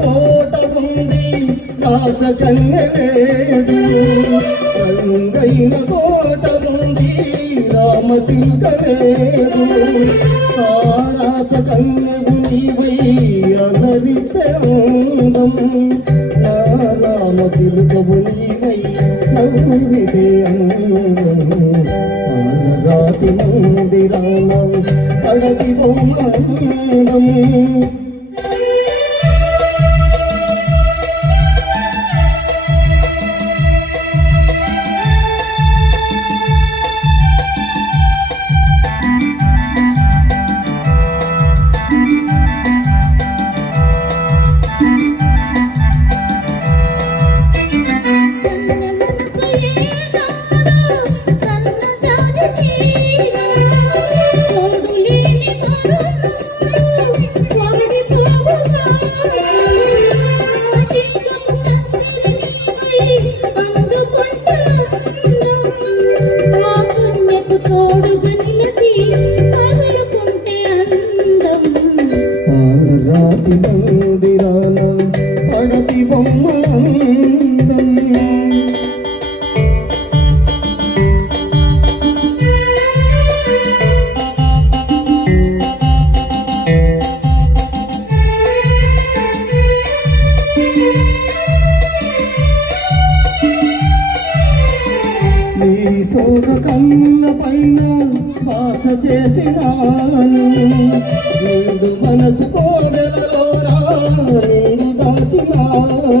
పూట ఉంది ఆశ కన్నలేదు రంగైన కోట ఉంది రామసింగలేదు ఆరాశ కన్నగు నీవై అలరి సంగం నా రామ తిరుగవు నీవై నవ్విదే అంగం ఆనరాతి మందిరానం అడవి బొమ్మం জীবন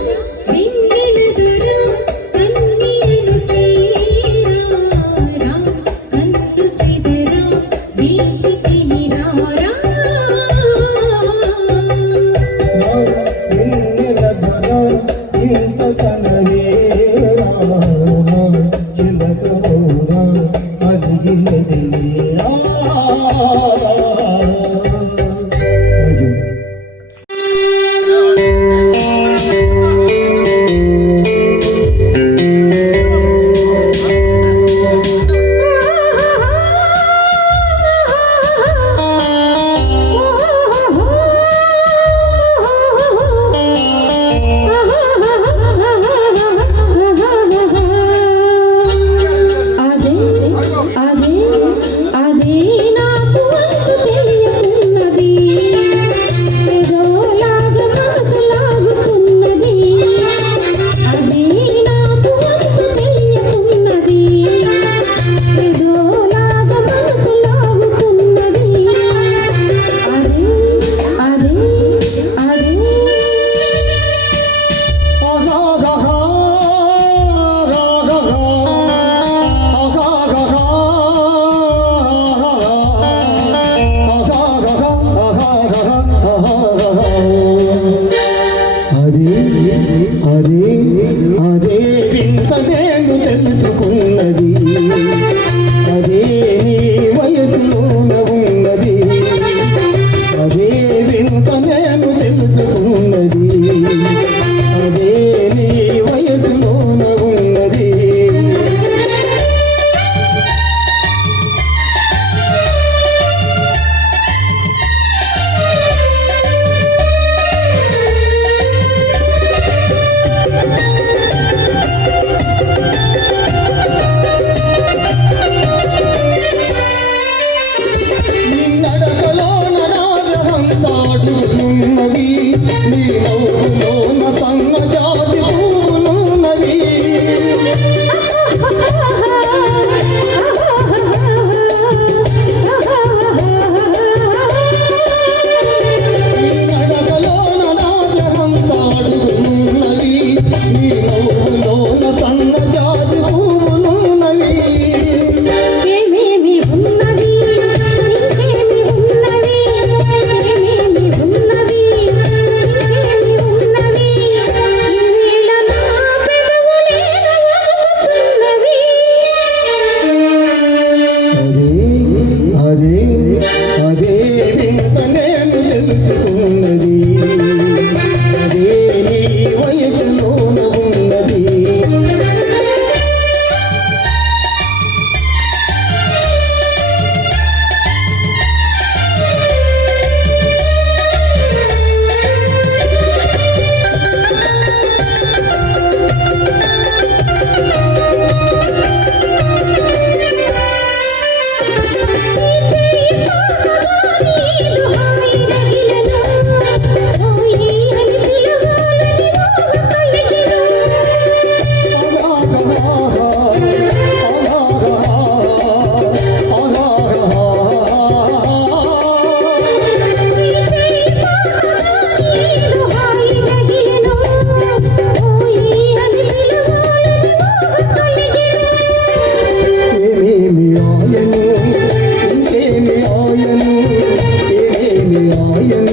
sim నీ yeah.